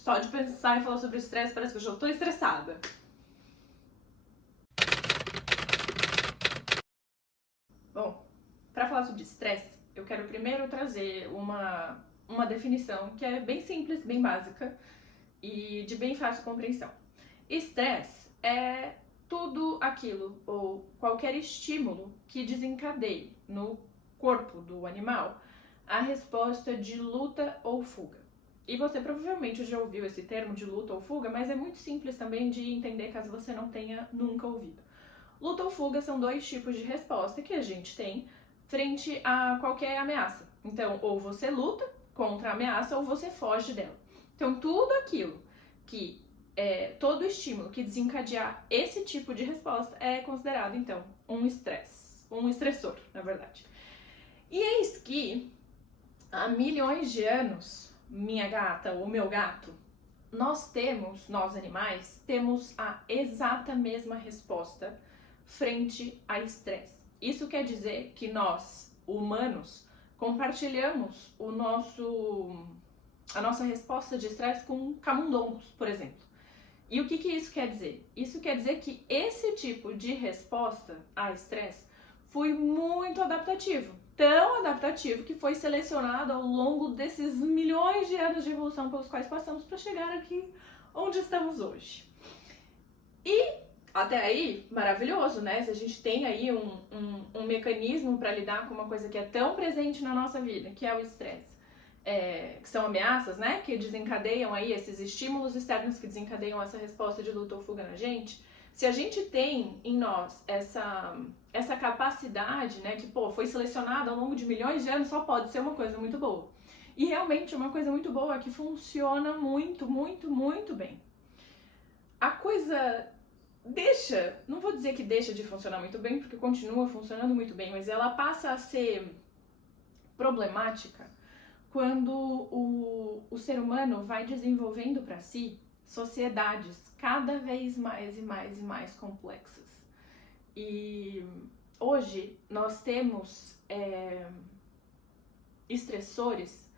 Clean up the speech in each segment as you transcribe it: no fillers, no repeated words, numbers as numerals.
Só de pensar em falar sobre estresse parece que eu já tô estressada. Bom, para falar sobre estresse, eu quero primeiro trazer uma definição que é bem simples, bem básica e de bem fácil compreensão. Estresse é tudo aquilo ou qualquer estímulo que desencadeie no corpo do animal a resposta de luta ou fuga. E você provavelmente já ouviu esse termo de luta ou fuga, mas é muito simples também de entender caso você não tenha nunca ouvido. Luta ou fuga são dois tipos de resposta que a gente tem frente a qualquer ameaça. Então, ou você luta contra a ameaça ou você foge dela. Então, tudo aquilo que todo estímulo que desencadear esse tipo de resposta é considerado, então, um estresse, um estressor, na verdade. E eis que, há milhões de anos, minha gata ou meu gato, nós animais, temos a exata mesma resposta frente a estresse. Isso quer dizer que nós, humanos, compartilhamos a nossa resposta de estresse com camundongos, por exemplo. E o que isso quer dizer? Isso quer dizer que esse tipo de resposta a estresse foi muito adaptativo. Tão adaptativo que foi selecionado ao longo desses milhões de anos de evolução pelos quais passamos para chegar aqui onde estamos hoje. E até aí, maravilhoso, né? Se a gente tem aí um mecanismo para lidar com uma coisa que é tão presente na nossa vida, que é o estresse. Que são ameaças, né, que desencadeiam aí esses estímulos externos que desencadeiam essa resposta de luta ou fuga na gente. Se a gente tem em nós essa capacidade, né, que foi selecionada ao longo de milhões de anos, só pode ser uma coisa muito boa. E realmente uma coisa muito boa que funciona muito, muito, muito bem. A coisa não vou dizer que deixa de funcionar muito bem, porque continua funcionando muito bem, mas ela passa a ser problemática quando o ser humano vai desenvolvendo para si sociedades cada vez mais e mais e mais complexas. E hoje nós temos estressores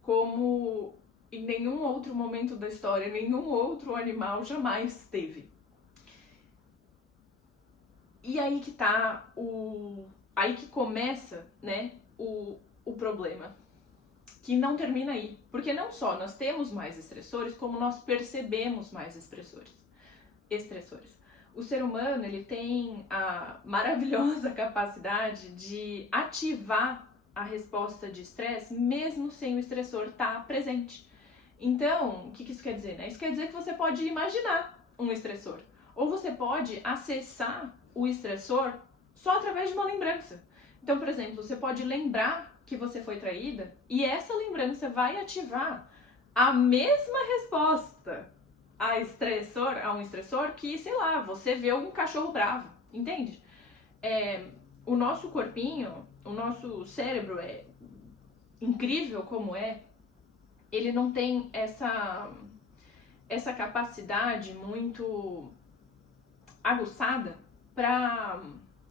como em nenhum outro momento da história, nenhum outro animal jamais teve. E aí que tá aí que começa, né, o problema. Que não termina aí, porque não só nós temos mais estressores, como nós percebemos mais estressores. O ser humano, ele tem a maravilhosa capacidade de ativar a resposta de estresse mesmo sem o estressor estar presente. Então, o que isso quer dizer, né? Isso quer dizer que você pode imaginar um estressor, ou você pode acessar o estressor só através de uma lembrança. Então, por exemplo, você pode lembrar que você foi traída e essa lembrança vai ativar a mesma resposta a um estressor que, sei lá, você vê um cachorro bravo, entende? O nosso corpinho, o nosso cérebro é incrível como ele não tem essa capacidade muito aguçada para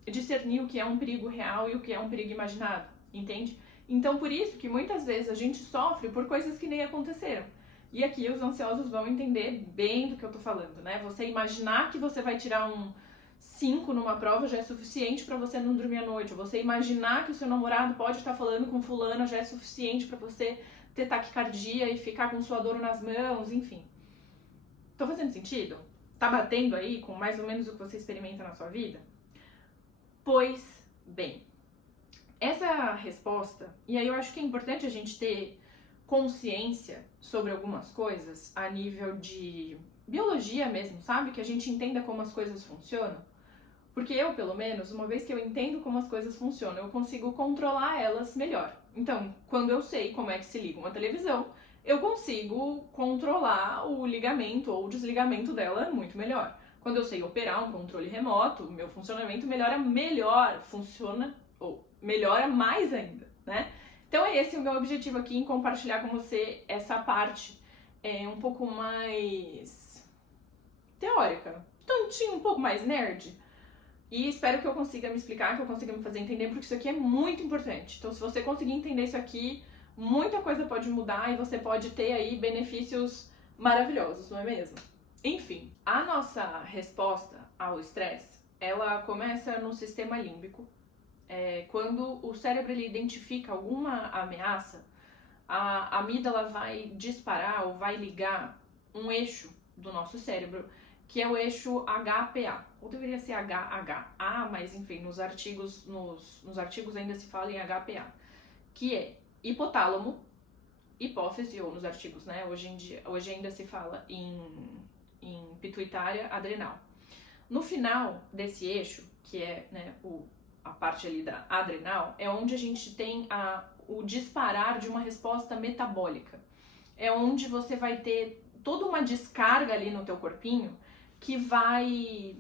discernir o que é um perigo real e o que é um perigo imaginado, entende? Então, por isso que muitas vezes a gente sofre por coisas que nem aconteceram. E aqui os ansiosos vão entender bem do que eu tô falando, né? Você imaginar que você vai tirar um 5 numa prova já é suficiente para você não dormir à noite. Você imaginar que o seu namorado pode estar falando com fulana já é suficiente para você ter taquicardia e ficar com suador nas mãos, enfim. Tô fazendo sentido? Tá batendo aí com mais ou menos o que você experimenta na sua vida? Pois bem, essa resposta, e aí eu acho que é importante a gente ter consciência sobre algumas coisas a nível de biologia mesmo, sabe? Que a gente entenda como as coisas funcionam. Porque eu, pelo menos, uma vez que eu entendo como as coisas funcionam, eu consigo controlar elas melhor. Então, quando eu sei como é que se liga uma televisão, eu consigo controlar o ligamento ou o desligamento dela muito melhor. Quando eu sei operar um controle remoto, o meu funcionamento melhora mais ainda, né? Então é esse o meu objetivo aqui em compartilhar com você essa parte um pouco mais teórica, tantinho um pouco mais nerd. E espero que eu consiga me explicar, que eu consiga me fazer entender, porque isso aqui é muito importante. Então, se você conseguir entender isso aqui, muita coisa pode mudar e você pode ter aí benefícios maravilhosos, não é mesmo? Enfim, a nossa resposta ao estresse, ela começa no sistema límbico. Quando o cérebro ele identifica alguma ameaça, a amígdala vai disparar ou vai ligar um eixo do nosso cérebro, que é o eixo HPA, ou deveria ser HHA, mas enfim, nos artigos ainda se fala em HPA, que é hipotálamo, hipófise, ou nos artigos, né, hoje ainda se fala em pituitária adrenal. No final desse eixo, que é, né, a parte ali da adrenal, é onde a gente tem o disparar de uma resposta metabólica. É onde você vai ter toda uma descarga ali no teu corpinho que vai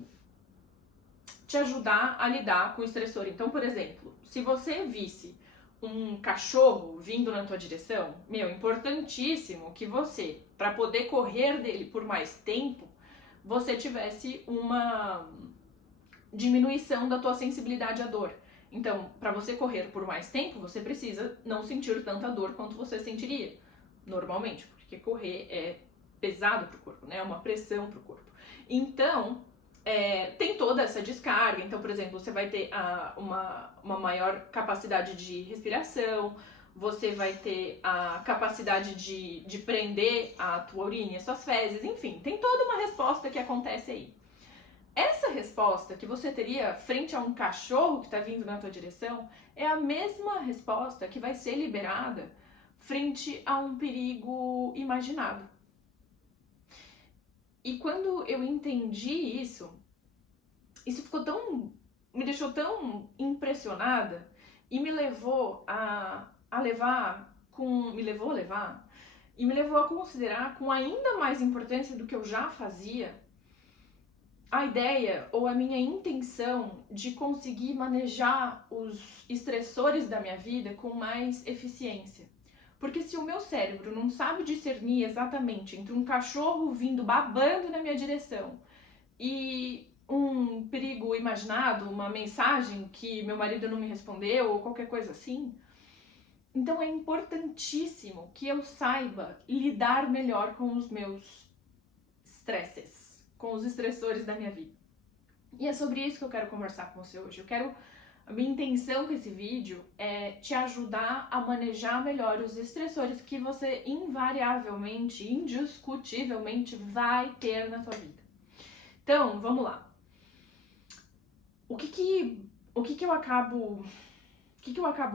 te ajudar a lidar com o estressor. Então, por exemplo, se você visse um cachorro vindo na tua direção, importantíssimo que você, para poder correr dele por mais tempo, você tivesse uma diminuição da tua sensibilidade à dor. Então, para você correr por mais tempo, você precisa não sentir tanta dor quanto você sentiria normalmente, porque correr é pesado pro corpo, né? É uma pressão pro corpo. Então, tem toda essa descarga. Então, por exemplo, você vai ter uma maior capacidade de respiração, você vai ter a capacidade de prender a tua urina e as suas fezes, enfim, tem toda uma resposta que acontece aí. Essa resposta que você teria frente a um cachorro que está vindo na tua direção é a mesma resposta que vai ser liberada frente a um perigo imaginado. E quando eu entendi isso me deixou tão impressionada e me levou a considerar com ainda mais importância do que eu já fazia a ideia ou a minha intenção de conseguir manejar os estressores da minha vida com mais eficiência. Porque se o meu cérebro não sabe discernir exatamente entre um cachorro vindo babando na minha direção e um perigo imaginado, uma mensagem que meu marido não me respondeu ou qualquer coisa assim, então é importantíssimo que eu saiba lidar melhor com os meus estresses, com os estressores da minha vida. E é sobre isso que eu quero conversar com você hoje. A minha intenção com esse vídeo é te ajudar a manejar melhor os estressores que você invariavelmente, indiscutivelmente vai ter na tua vida. Então, vamos lá. O que eu acabo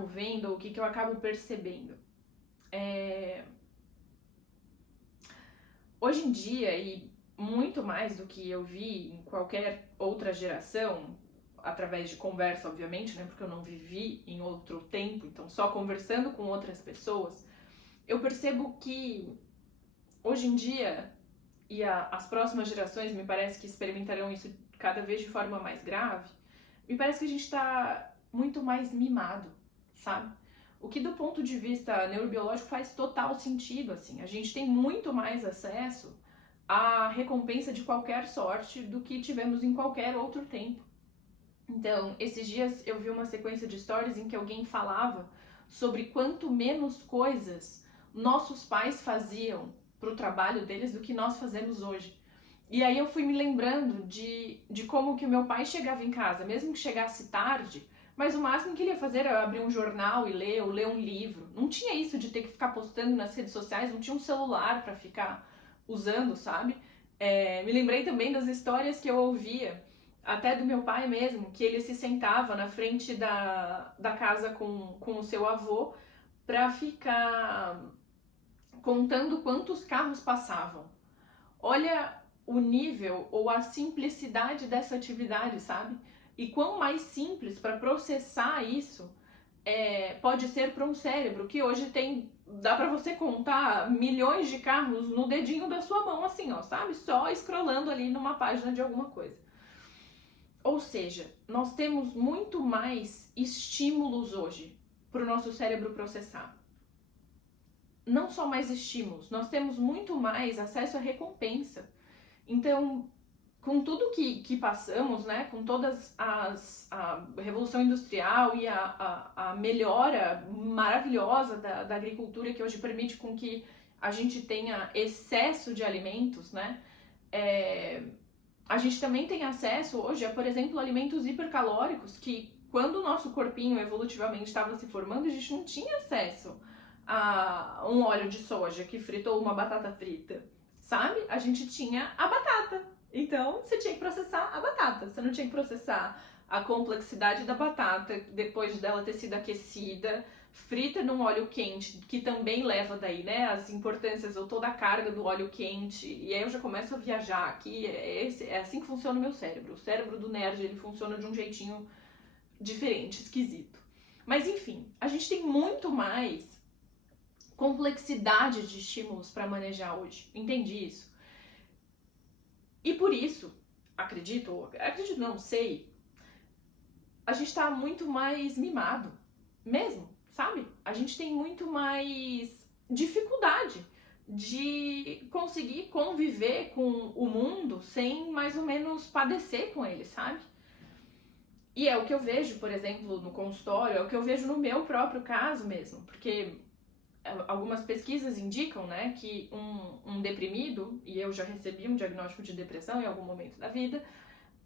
vendo, o que eu acabo percebendo? Hoje em dia, e muito mais do que eu vi em qualquer outra geração, através de conversa, obviamente, né, porque eu não vivi em outro tempo, então só conversando com outras pessoas, eu percebo que hoje em dia, e as próximas gerações me parece que experimentarão isso cada vez de forma mais grave, me parece que a gente tá muito mais mimado, sabe? O que do ponto de vista neurobiológico faz total sentido, assim. A gente tem muito mais acesso à recompensa de qualquer sorte do que tivemos em qualquer outro tempo. Então, esses dias eu vi uma sequência de stories em que alguém falava sobre quanto menos coisas nossos pais faziam pro trabalho deles do que nós fazemos hoje. E aí eu fui me lembrando de como que o meu pai chegava em casa, mesmo que chegasse tarde, mas o máximo que ele ia fazer era abrir um jornal e ler, ou ler um livro. Não tinha isso de ter que ficar postando nas redes sociais, não tinha um celular pra ficar usando, sabe? Me lembrei também das histórias que eu ouvia, até do meu pai mesmo, que ele se sentava na frente da casa com o seu avô pra ficar contando quantos carros passavam. Olha o nível ou a simplicidade dessa atividade, sabe? E quão mais simples para processar isso pode ser para um cérebro que hoje dá para você contar milhões de carros no dedinho da sua mão, assim, ó, sabe? Só scrollando ali numa página de alguma coisa. Ou seja, nós temos muito mais estímulos hoje para o nosso cérebro processar. Não só mais estímulos, nós temos muito mais acesso à recompensa. Então, com tudo que passamos, né, com todas a revolução industrial e a melhora maravilhosa da agricultura que hoje permite com que a gente tenha excesso de alimentos, né? A gente também tem acesso hoje a, por exemplo, alimentos hipercalóricos que, quando o nosso corpinho evolutivamente estava se formando, a gente não tinha acesso a um óleo de soja que fritou uma batata frita, sabe? A gente tinha a batata. Então, você tinha que processar a batata. Você não tinha que processar a complexidade da batata depois dela ter sido aquecida, frita num óleo quente, que também leva daí, né, as importâncias ou toda a carga do óleo quente. E aí eu já começo a viajar aqui. É assim que funciona o meu cérebro. O cérebro do nerd, ele funciona de um jeitinho diferente, esquisito. Mas enfim, a gente tem muito mais complexidade de estímulos para manejar hoje. Entendi isso. E por isso, acredito não, sei, a gente tá muito mais mimado, mesmo, sabe? A gente tem muito mais dificuldade de conseguir conviver com o mundo sem mais ou menos padecer com ele, sabe? E é o que eu vejo, por exemplo, no consultório, é o que eu vejo no meu próprio caso mesmo, porque algumas pesquisas indicam, né, que um deprimido, e eu já recebi um diagnóstico de depressão em algum momento da vida,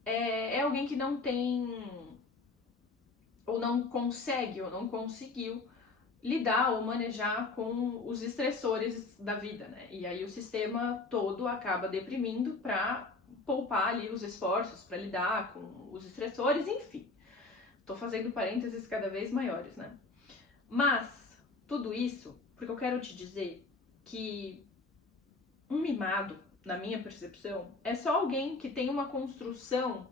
é alguém que não tem, ou não consegue, ou não conseguiu lidar ou manejar com os estressores da vida, né? E aí o sistema todo acaba deprimindo para poupar ali os esforços para lidar com os estressores, enfim. Tô fazendo parênteses cada vez maiores, né? Mas tudo isso porque eu quero te dizer que um mimado, na minha percepção, é só alguém que tem uma construção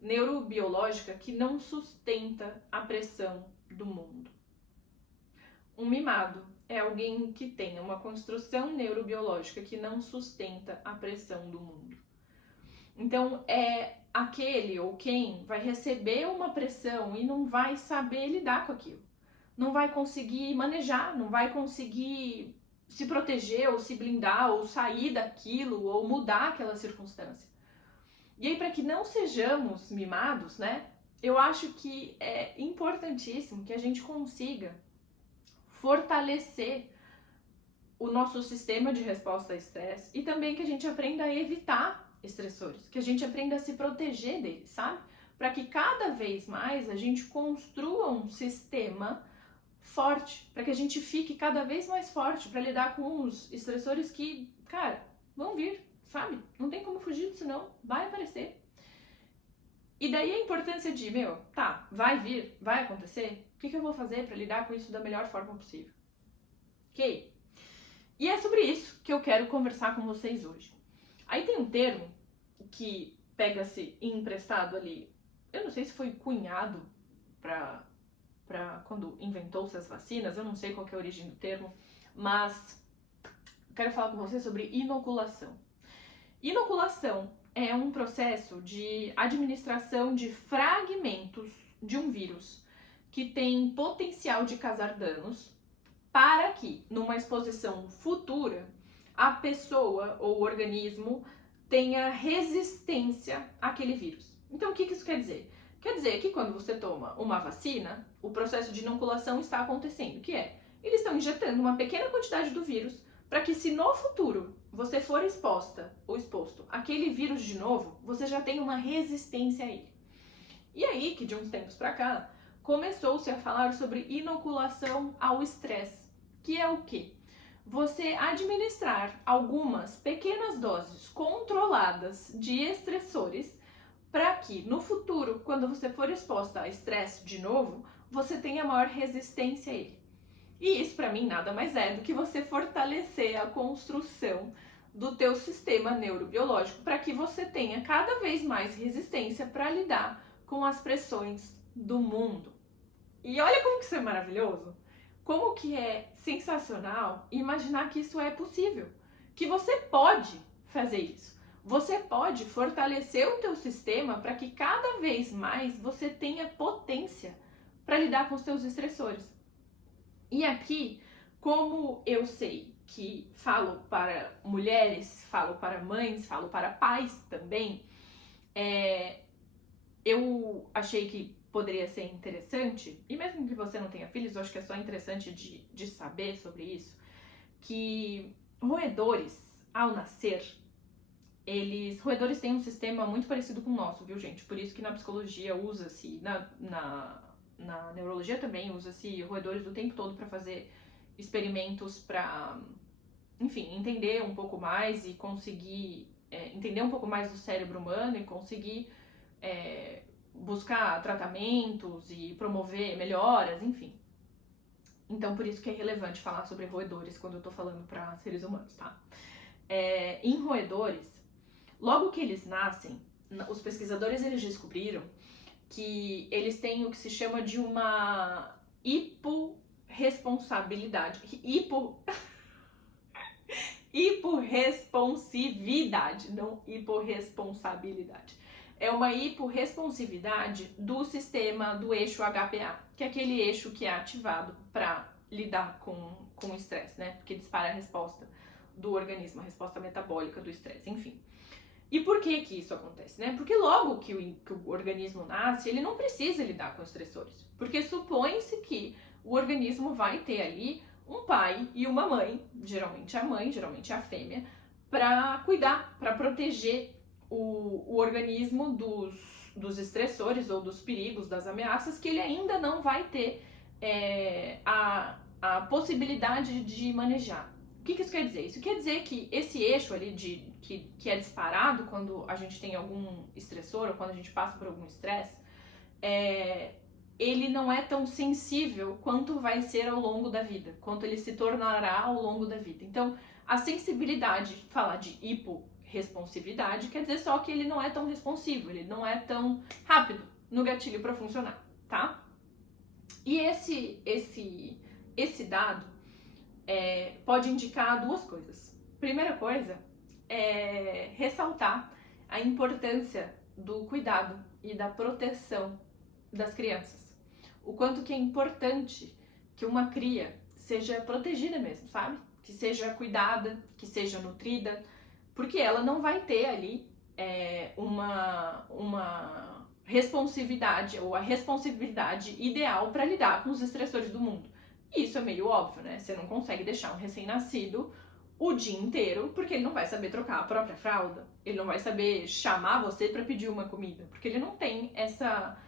neurobiológica que não sustenta a pressão do mundo. Um mimado é alguém que tem uma construção neurobiológica que não sustenta a pressão do mundo. Então, é aquele ou quem vai receber uma pressão e não vai saber lidar com aquilo. Não vai conseguir manejar, não vai conseguir se proteger ou se blindar ou sair daquilo ou mudar aquela circunstância. E aí, para que não sejamos mimados, né, eu acho que é importantíssimo que a gente consiga fortalecer o nosso sistema de resposta a estresse e também que a gente aprenda a evitar estressores, que a gente aprenda a se proteger deles, sabe? Para que cada vez mais a gente construa um sistema forte, para que a gente fique cada vez mais forte para lidar com os estressores que, cara, vão vir, sabe? Não tem como fugir disso não, vai aparecer. E daí a importância de, tá, vai vir, vai acontecer, o que eu vou fazer para lidar com isso da melhor forma possível? Ok? E é sobre isso que eu quero conversar com vocês hoje. Aí tem um termo que pega-se emprestado ali, eu não sei se foi cunhado para quando inventou-se as vacinas, eu não sei qual que é a origem do termo, mas quero falar com você sobre inoculação. Inoculação é um processo de administração de fragmentos de um vírus que tem potencial de causar danos para que, numa exposição futura, a pessoa ou o organismo tenha resistência àquele vírus. Então, o que isso quer dizer? Quer dizer que quando você toma uma vacina, o processo de inoculação está acontecendo, que é, eles estão injetando uma pequena quantidade do vírus para que, se no futuro você for exposta ou exposto àquele vírus de novo, você já tenha uma resistência a ele. E aí, que de uns tempos para cá, começou-se a falar sobre inoculação ao estresse, que é o quê? Você administrar algumas pequenas doses controladas de estressores para que no futuro, quando você for exposta a estresse de novo, você tenha maior resistência a ele. E isso para mim nada mais é do que você fortalecer a construção do teu sistema neurobiológico para que você tenha cada vez mais resistência para lidar com as pressões do mundo. E olha como que isso é maravilhoso! Como que é sensacional imaginar que isso é possível, que você pode fazer isso. Você pode fortalecer o teu sistema para que cada vez mais você tenha potência para lidar com os teus estressores. E aqui, como eu sei que falo para mulheres, falo para mães, falo para pais também, eu achei que poderia ser interessante, e mesmo que você não tenha filhos, eu acho que é só interessante de saber sobre isso, que Roedores, ao nascer, roedores têm um sistema muito parecido com o nosso, viu, gente? Por isso que na psicologia usa-se, na neurologia também usa-se roedores o tempo todo para fazer experimentos para, enfim, entender um pouco mais e conseguir entender um pouco mais do cérebro humano e conseguir buscar tratamentos e promover melhoras, enfim. Então, por isso que é relevante falar sobre roedores quando eu tô falando para seres humanos, tá? Em roedores, logo que eles nascem, os pesquisadores eles descobriram que eles têm o que se chama de uma hiporresponsabilidade. Hiporresponsividade, não hiporresponsabilidade. É uma hiporresponsividade do sistema do eixo HPA, que é aquele eixo que é ativado para lidar com o estresse, né? Porque dispara a resposta do organismo, a resposta metabólica do estresse, enfim. E por que que isso acontece, né? Porque logo que o organismo nasce, ele não precisa lidar com estressores. Porque supõe-se que o organismo vai ter ali um pai e uma mãe, geralmente a mãe, geralmente a fêmea, para cuidar, para proteger o organismo dos estressores ou dos perigos, das ameaças, que ele ainda não vai ter a possibilidade de manejar. O que isso quer dizer? Isso quer dizer que esse eixo ali que é disparado quando a gente tem algum estressor ou quando a gente passa por algum estresse, ele não é tão sensível quanto vai ser ao longo da vida, quanto ele se tornará ao longo da vida. Então, a sensibilidade, falar de hiporresponsividade, quer dizer só que ele não é tão responsivo, ele não é tão rápido no gatilho para funcionar, tá? E esse dado pode indicar duas coisas. Primeira coisa é ressaltar a importância do cuidado e da proteção das crianças. O quanto que é importante que uma cria seja protegida mesmo, sabe? Que seja cuidada, que seja nutrida, porque ela não vai ter ali uma responsividade ou a responsabilidade ideal para lidar com os estressores do mundo. E isso é meio óbvio, né? Você não consegue deixar um recém-nascido o dia inteiro, porque ele não vai saber trocar a própria fralda, ele não vai saber chamar você para pedir uma comida, porque ele não tem essa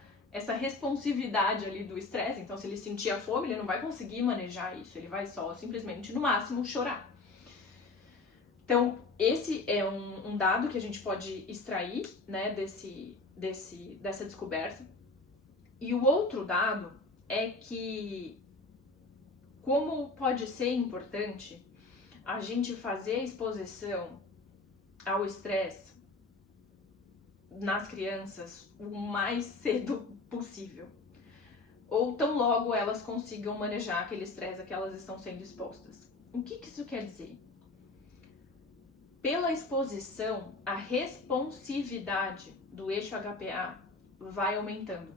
responsividade ali do estresse. Então, se ele sentir a fome, ele não vai conseguir manejar isso, ele vai só simplesmente, no máximo, chorar. Então, esse é um dado que a gente pode extrair, né, dessa descoberta. E o outro dado é que, como pode ser importante a gente fazer a exposição ao estresse nas crianças o mais cedo possível, ou tão logo elas consigam manejar aquele estresse a que elas estão sendo expostas. O que isso quer dizer? Pela exposição, a responsividade do eixo HPA vai aumentando.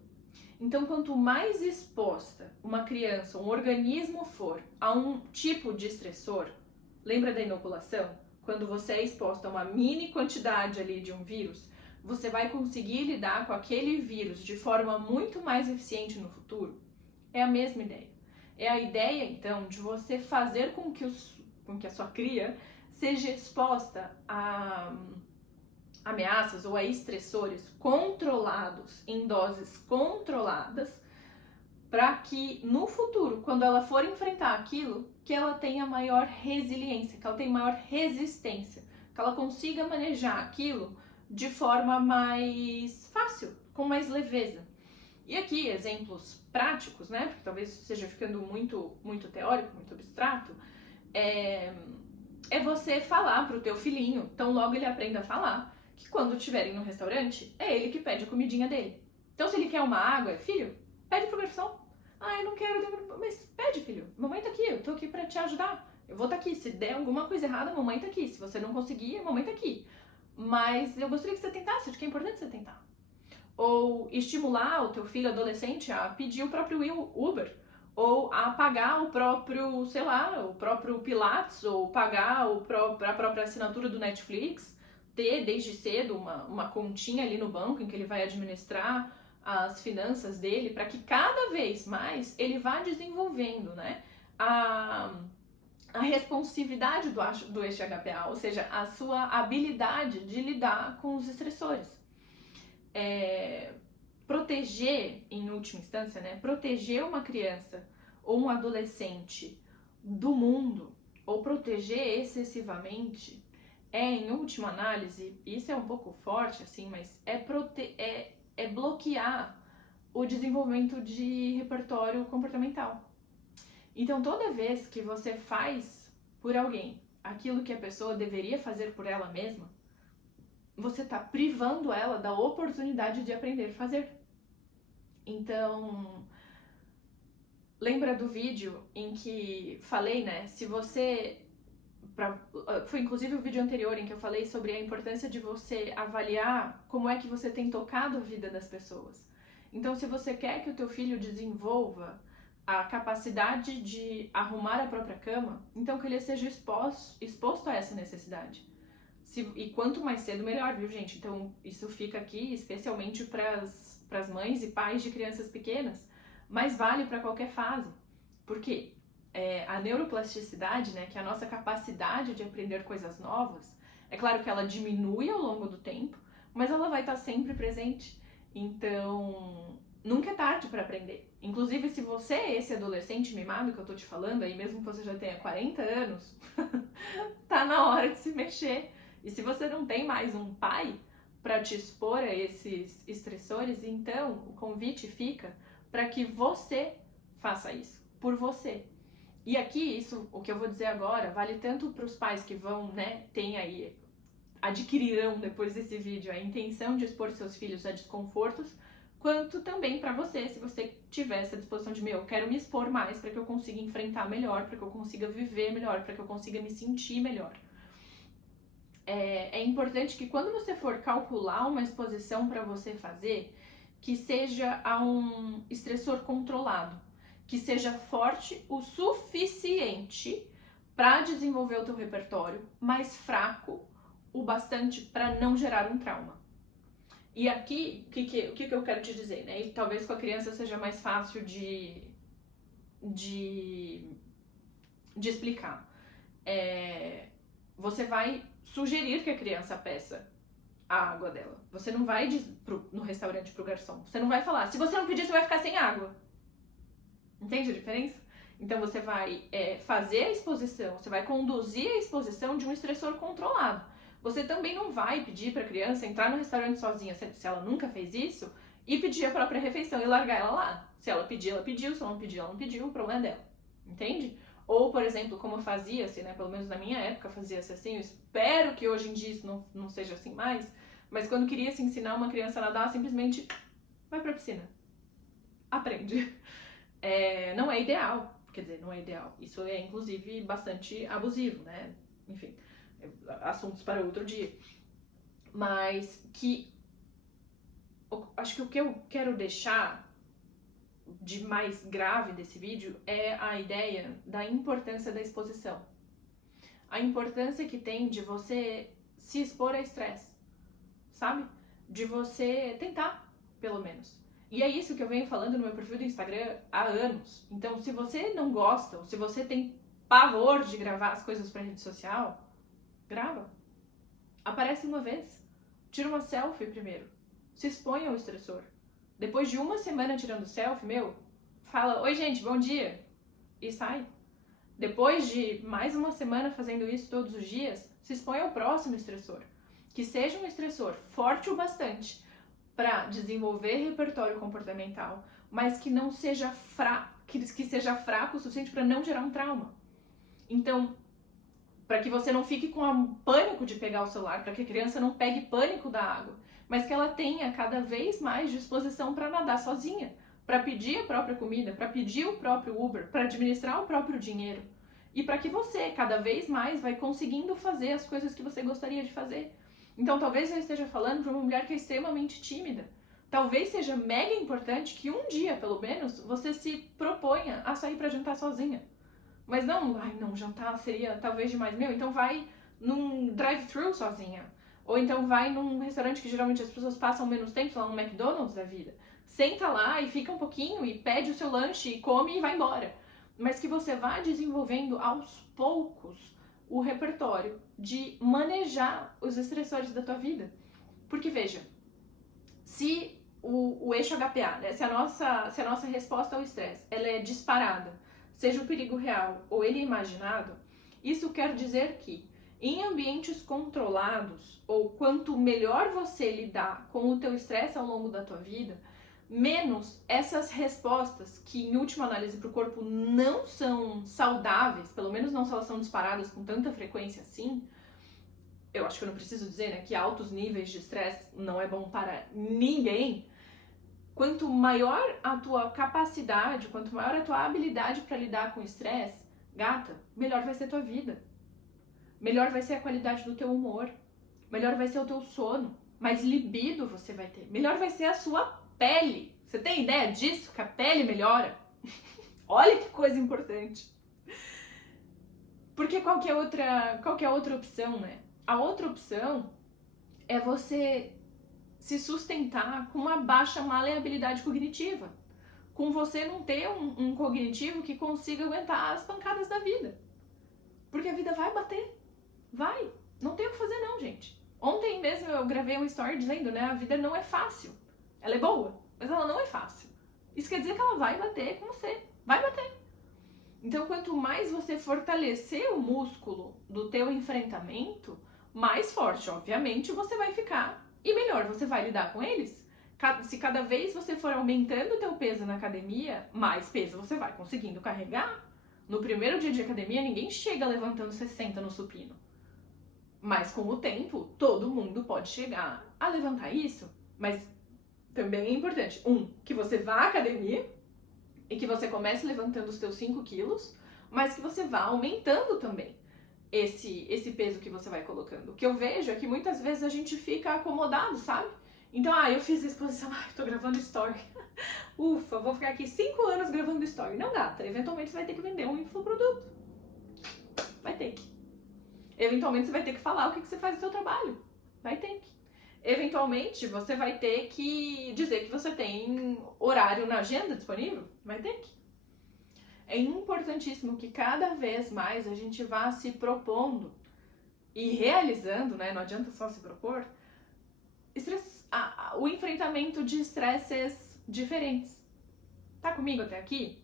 Então, quanto mais exposta uma criança, um organismo for a um tipo de estressor, lembra da inoculação? Quando você é exposto a uma mini quantidade ali de um vírus, você vai conseguir lidar com aquele vírus de forma muito mais eficiente no futuro? É a mesma ideia. É a ideia, então, de você fazer com que a sua cria seja exposta a ameaças ou a estressores controlados, em doses controladas, para que no futuro, quando ela for enfrentar aquilo, que ela tenha maior resiliência, que ela tenha maior resistência, que ela consiga manejar aquilo de forma mais fácil, com mais leveza. E aqui, exemplos práticos, né, porque talvez esteja ficando muito, muito teórico, muito abstrato, é você falar pro teu filhinho, tão logo ele aprenda a falar, que quando estiverem no restaurante, é ele que pede a comidinha dele. Então, se ele quer uma água, filho, pede pro garçom. Ah, eu não quero, mas pede, filho. Mamãe tá aqui, eu tô aqui pra te ajudar. Eu vou tá aqui. Se der alguma coisa errada, a mamãe tá aqui. Se você não conseguir, a mamãe tá aqui. Mas eu gostaria que você tentasse, acho que é importante você tentar. Ou estimular o teu filho adolescente a pedir o próprio Uber, ou a pagar o próprio, sei lá, o próprio Pilates, ou pagar a própria assinatura do Netflix, ter desde cedo uma continha ali no banco em que ele vai administrar as finanças dele, para que cada vez mais ele vá desenvolvendo, né, a a responsividade do eixo HPA, ou seja, a sua habilidade de lidar com os estressores. Proteger, em última instância, né? Proteger uma criança ou um adolescente do mundo, ou proteger excessivamente, em última análise, isso é um pouco forte, assim, mas é bloquear o desenvolvimento de repertório comportamental. Então, toda vez que você faz por alguém aquilo que a pessoa deveria fazer por ela mesma, você está privando ela da oportunidade de aprender a fazer. Então, lembra do vídeo em que falei, né? Se você... foi inclusive o vídeo anterior em que eu falei sobre a importância de você avaliar como é que você tem tocado a vida das pessoas. Então, se você quer que o teu filho desenvolva a capacidade de arrumar a própria cama, então que ele seja exposto a essa necessidade. E quanto mais cedo, melhor, viu, gente? Então, isso fica aqui especialmente para as mães e pais de crianças pequenas, mas vale para qualquer fase. Por quê? A neuroplasticidade, né, que é a nossa capacidade de aprender coisas novas, é claro que ela diminui ao longo do tempo, mas ela vai estar sempre presente. Então, nunca é tarde para aprender. Inclusive, se você é esse adolescente mimado que eu tô te falando, aí mesmo que você já tenha 40 anos, tá na hora de se mexer. E se você não tem mais um pai para te expor a esses estressores, então o convite fica para que você faça isso, por você. E aqui, o que eu vou dizer agora, vale tanto para os pais que vão, né, adquirirão depois desse vídeo a intenção de expor seus filhos a desconfortos, quanto também para você, se você tiver essa disposição de, eu quero me expor mais para que eu consiga enfrentar melhor, para que eu consiga viver melhor, para que eu consiga me sentir melhor. É importante que quando você for calcular uma exposição para você fazer, que seja a um estressor controlado, que seja forte o suficiente para desenvolver o teu repertório, mas fraco o bastante para não gerar um trauma. E aqui, o que eu quero te dizer, né? E talvez com a criança seja mais fácil de explicar. Você vai sugerir que a criança peça a água dela. Você não vai no restaurante pro garçom. Você não vai falar, se você não pedir, você vai ficar sem água. Entende a diferença? Então você vai fazer a exposição, você vai conduzir a exposição de um estressor controlado. Você também não vai pedir para a criança entrar no restaurante sozinha, se ela nunca fez isso, e pedir a própria refeição e largar ela lá. Se ela pedir, ela pediu, se ela não pedir, ela não pediu, o problema é dela. Entende? Ou, por exemplo, como fazia-se, né? Pelo menos na minha época fazia-se assim, eu espero que hoje em dia isso não seja assim mais, mas quando queria se ensinar uma criança a nadar, simplesmente vai pra piscina. Aprende. Não é ideal, quer dizer, não é ideal. Isso é, inclusive, bastante abusivo, né? Enfim, assuntos para outro dia. Mas acho que o que eu quero deixar de mais grave desse vídeo é a ideia da importância da exposição. A importância que tem de você se expor a estresse, sabe? De você tentar, pelo menos. E é isso que eu venho falando no meu perfil do Instagram há anos. Então, se você não gosta, ou se você tem pavor de gravar as coisas pra rede social, grava. Aparece uma vez. Tira uma selfie primeiro. Se expõe ao estressor. Depois de uma semana tirando selfie, fala, oi gente, bom dia, e sai. Depois de mais uma semana fazendo isso todos os dias, se expõe ao próximo estressor. Que seja um estressor forte o bastante para desenvolver repertório comportamental, mas que não seja que seja fraco o suficiente para não gerar um trauma. Então, para que você não fique com pânico de pegar o celular, para que a criança não pegue pânico da água, mas que ela tenha cada vez mais disposição para nadar sozinha, para pedir a própria comida, para pedir o próprio Uber, para administrar o próprio dinheiro. E para que você, cada vez mais, vai conseguindo fazer as coisas que você gostaria de fazer. Então, talvez eu esteja falando para uma mulher que é extremamente tímida. Talvez seja mega importante que um dia, pelo menos, você se proponha a sair para jantar sozinha. Mas não, jantar seria talvez demais. Então vai num drive-thru sozinha. Ou então vai num restaurante que geralmente as pessoas passam menos tempo, sei lá, um McDonald's da vida. Senta lá e fica um pouquinho e pede o seu lanche e come e vai embora. mas que você vá desenvolvendo aos poucos o repertório de manejar os estressores da tua vida. Porque veja, se o eixo HPA, né, se a nossa resposta ao estresse ela é disparada, seja o perigo real ou ele imaginado, isso quer dizer que em ambientes controlados, ou quanto melhor você lidar com o teu estresse ao longo da tua vida, menos essas respostas, que em última análise para o corpo não são saudáveis, pelo menos não são disparadas com tanta frequência assim. Eu acho que eu não preciso dizer, né, que altos níveis de estresse não é bom para ninguém. Quanto maior a tua capacidade, quanto maior a tua habilidade para lidar com o estresse, gata, melhor vai ser a tua vida. Melhor vai ser a qualidade do teu humor. Melhor vai ser o teu sono. Mais libido você vai ter. Melhor vai ser a sua pele. Você tem ideia disso? Que a pele melhora? Olha que coisa importante. Porque qual que é a outra opção, né? A outra opção é você se sustentar com uma baixa maleabilidade cognitiva. Com você não ter um cognitivo que consiga aguentar as pancadas da vida. Porque a vida vai bater. Vai. Não tem o que fazer não, gente. Ontem mesmo eu gravei um story dizendo, né? A vida não é fácil. Ela é boa, mas ela não é fácil. Isso quer dizer que ela vai bater com você. Vai bater. Então, quanto mais você fortalecer o músculo do teu enfrentamento, mais forte, obviamente, você vai ficar e melhor você vai lidar com eles. Se cada vez você for aumentando o teu peso na academia, mais peso você vai conseguindo carregar. No primeiro dia de academia, ninguém chega levantando 60 no supino. Mas com o tempo, todo mundo pode chegar a levantar isso. Mas também é importante, que você vá à academia e que você comece levantando os teus 5 quilos, mas que você vá aumentando também esse peso que você vai colocando. O que eu vejo é que muitas vezes a gente fica acomodado, sabe? Então, eu fiz a exposição, tô gravando story. Ufa, vou ficar aqui 5 anos gravando story. Não, gata, eventualmente você vai ter que vender um infoproduto. Vai ter que. Eventualmente você vai ter que falar o que você faz no seu trabalho. Vai ter que. Eventualmente você vai ter que dizer que você tem horário na agenda disponível. Vai ter que. É importantíssimo que cada vez mais a gente vá se propondo e realizando, né? Não adianta só se propor, o enfrentamento de estresses diferentes. Tá comigo até aqui?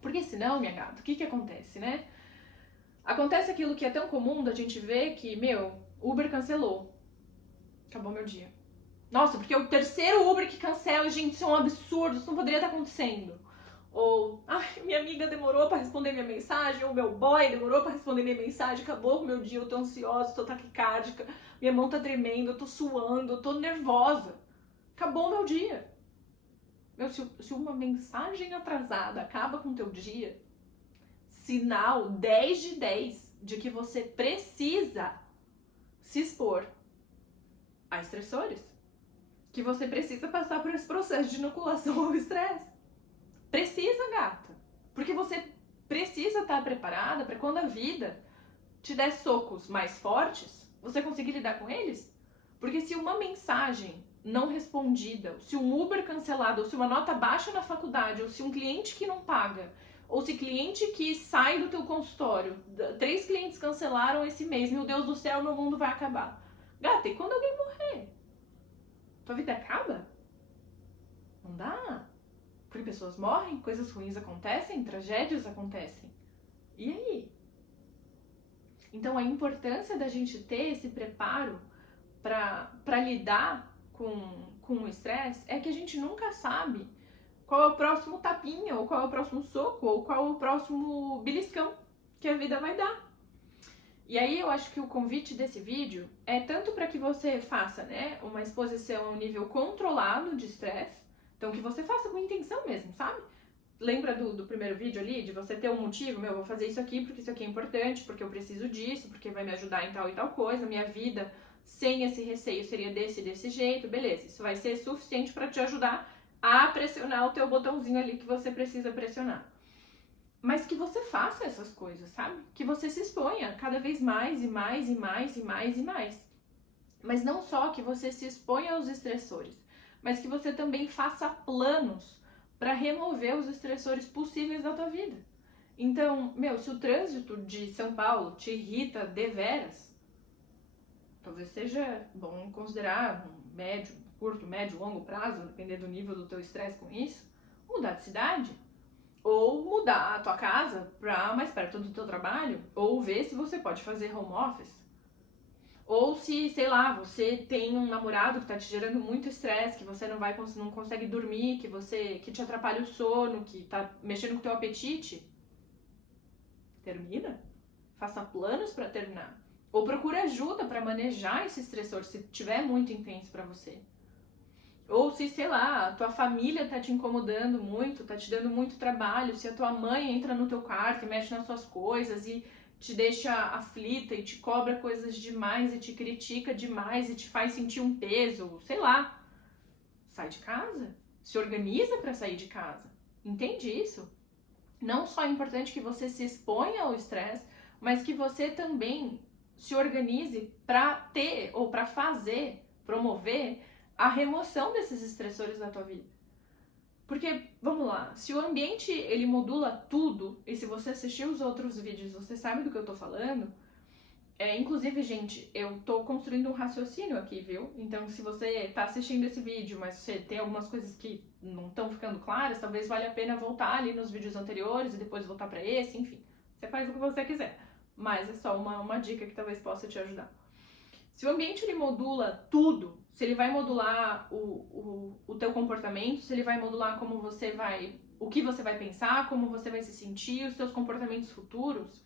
Porque senão, minha gata, o que acontece, né? Acontece aquilo que é tão comum da gente ver que, Uber cancelou. Acabou meu dia. Nossa, porque é o terceiro Uber que cancela, gente, isso é um absurdo, isso não poderia estar acontecendo. Ou, minha amiga demorou pra responder minha mensagem, ou meu boy demorou pra responder minha mensagem, acabou com meu dia, eu tô ansiosa, tô taquicárdica, minha mão tá tremendo, eu tô suando, eu tô nervosa. Acabou meu dia. Se uma mensagem atrasada acaba com o teu dia, sinal 10 de 10 de que você precisa se expor a estressores. Que você precisa passar por esse processo de inoculação ao estresse. Precisa, gata. Porque você precisa estar preparada para quando a vida te der socos mais fortes, você conseguir lidar com eles. Porque se uma mensagem não respondida, se um Uber cancelado, ou se uma nota baixa na faculdade, ou se um cliente que não paga, ou se cliente que sai do teu consultório, 3 clientes cancelaram esse mês, meu Deus do céu, meu mundo vai acabar. Gata, e quando alguém morrer? Tua vida acaba? Não dá. Porque pessoas morrem, coisas ruins acontecem, tragédias acontecem. E aí? Então a importância da gente ter esse preparo para lidar com o estresse é que a gente nunca sabe qual é o próximo tapinha, ou qual é o próximo soco, ou qual é o próximo beliscão que a vida vai dar. E aí eu acho que o convite desse vídeo é tanto para que você faça, né, uma exposição a um nível controlado de estresse, então que você faça com intenção mesmo, sabe? Lembra do primeiro vídeo ali, de você ter um motivo, vou fazer isso aqui porque isso aqui é importante, porque eu preciso disso, porque vai me ajudar em tal e tal coisa, minha vida sem esse receio seria desse jeito, beleza, isso vai ser suficiente para te ajudar a pressionar o teu botãozinho ali que você precisa pressionar. Mas que você faça essas coisas, sabe? Que você se exponha cada vez mais e mais e mais e mais e mais. Mas não só que você se exponha aos estressores, mas que você também faça planos para remover os estressores possíveis da tua vida. Então, meu, se o trânsito de São Paulo te irrita deveras, talvez seja bom considerar um médio, curto, médio, longo prazo, dependendo do nível do teu estresse com isso, mudar de cidade. Ou mudar a tua casa para mais perto do teu trabalho, ou ver se você pode fazer home office. Ou se, sei lá, você tem um namorado que tá te gerando muito estresse, que você não consegue dormir, que te atrapalha o sono, que tá mexendo com o teu apetite. Termina. Faça planos para terminar. Ou procure ajuda para manejar esse estressor, se tiver muito intenso para você. Ou se, sei lá, a tua família tá te incomodando muito, tá te dando muito trabalho, se a tua mãe entra no teu quarto e mexe nas suas coisas e te deixa aflita e te cobra coisas demais e te critica demais e te faz sentir um peso, sei lá. Sai de casa. Se organiza para sair de casa. Entende isso? Não só é importante que você se exponha ao estresse, mas que você também se organize para ter ou para fazer, promover a remoção desses estressores da tua vida. Porque, vamos lá, se o ambiente ele modula tudo, e se você assistir os outros vídeos, você sabe do que eu tô falando. Inclusive, gente, eu tô construindo um raciocínio aqui, viu? Então, se você tá assistindo esse vídeo, mas você tem algumas coisas que não estão ficando claras, talvez valha a pena voltar ali nos vídeos anteriores e depois voltar pra esse, enfim. Você faz o que você quiser. Mas é só uma dica que talvez possa te ajudar. Se o ambiente ele modula tudo, se ele vai modular o teu comportamento, se ele vai modular como você vai, o que você vai pensar, como você vai se sentir, os teus comportamentos futuros,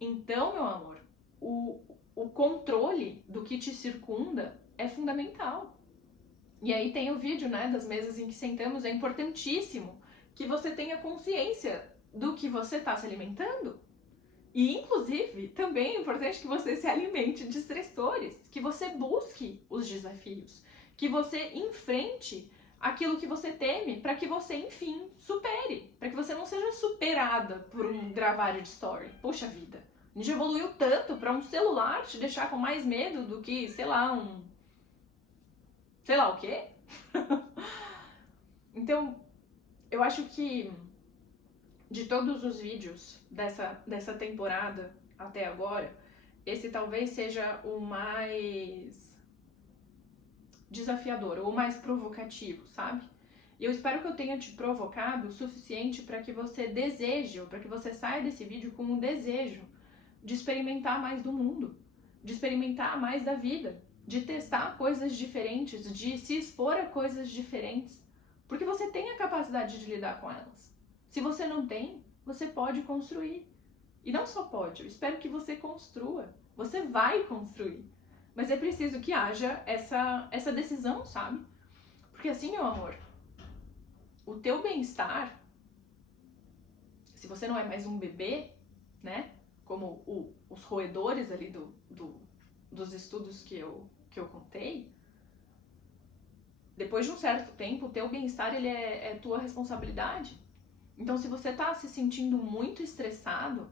então, meu amor, o controle do que te circunda é fundamental. E aí tem o vídeo, né, das mesas em que sentamos, é importantíssimo que você tenha consciência do que você está se alimentando. E, inclusive, também é importante que você se alimente de estressores, que você busque os desafios, que você enfrente aquilo que você teme, para que você, enfim, supere, para que você não seja superada por um gravar de story. Poxa vida, a gente evoluiu tanto para um celular te deixar com mais medo do que, sei lá, sei lá o quê? Então, eu acho que de todos os vídeos dessa temporada até agora, esse talvez seja o mais desafiador, ou o mais provocativo, sabe? E eu espero que eu tenha te provocado o suficiente para que você deseje, ou para que você saia desse vídeo com um desejo de experimentar mais do mundo, de experimentar mais da vida, de testar coisas diferentes, de se expor a coisas diferentes, porque você tem a capacidade de lidar com elas. Se você não tem, você pode construir. E não só pode, eu espero que você construa. Você vai construir. Mas é preciso que haja essa decisão, sabe? Porque assim, meu amor, o teu bem-estar, se você não é mais um bebê, né? Como os roedores ali dos estudos que eu contei, depois de um certo tempo, o teu bem-estar ele é tua responsabilidade. Então, se você tá se sentindo muito estressado,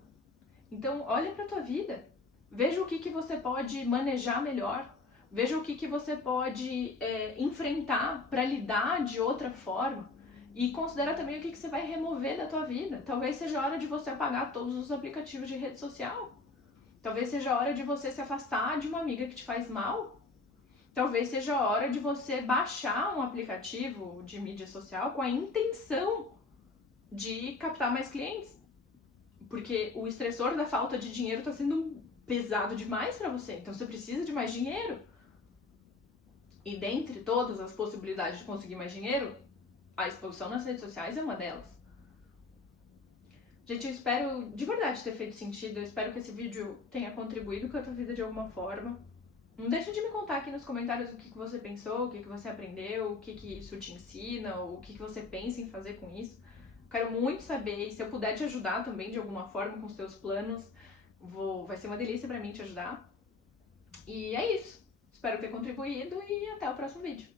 então olha pra tua vida. Veja o que você pode manejar melhor. Veja o que você pode enfrentar para lidar de outra forma. E considera também o que você vai remover da tua vida. Talvez seja a hora de você apagar todos os aplicativos de rede social. Talvez seja a hora de você se afastar de uma amiga que te faz mal. Talvez seja a hora de você baixar um aplicativo de mídia social com a intenção de captar mais clientes. Porque o estressor da falta de dinheiro está sendo pesado demais para você. Então você precisa de mais dinheiro. E dentre todas as possibilidades de conseguir mais dinheiro, a exposição nas redes sociais é uma delas. Gente, eu espero de verdade ter feito sentido. Eu espero que esse vídeo tenha contribuído com a tua vida de alguma forma. Não deixa de me contar aqui nos comentários o que você pensou, o que você aprendeu, o que isso te ensina, ou o que você pensa em fazer com isso. Quero muito saber, e se eu puder te ajudar também de alguma forma com os teus planos, vai ser uma delícia pra mim te ajudar. E é isso. Espero ter contribuído e até o próximo vídeo.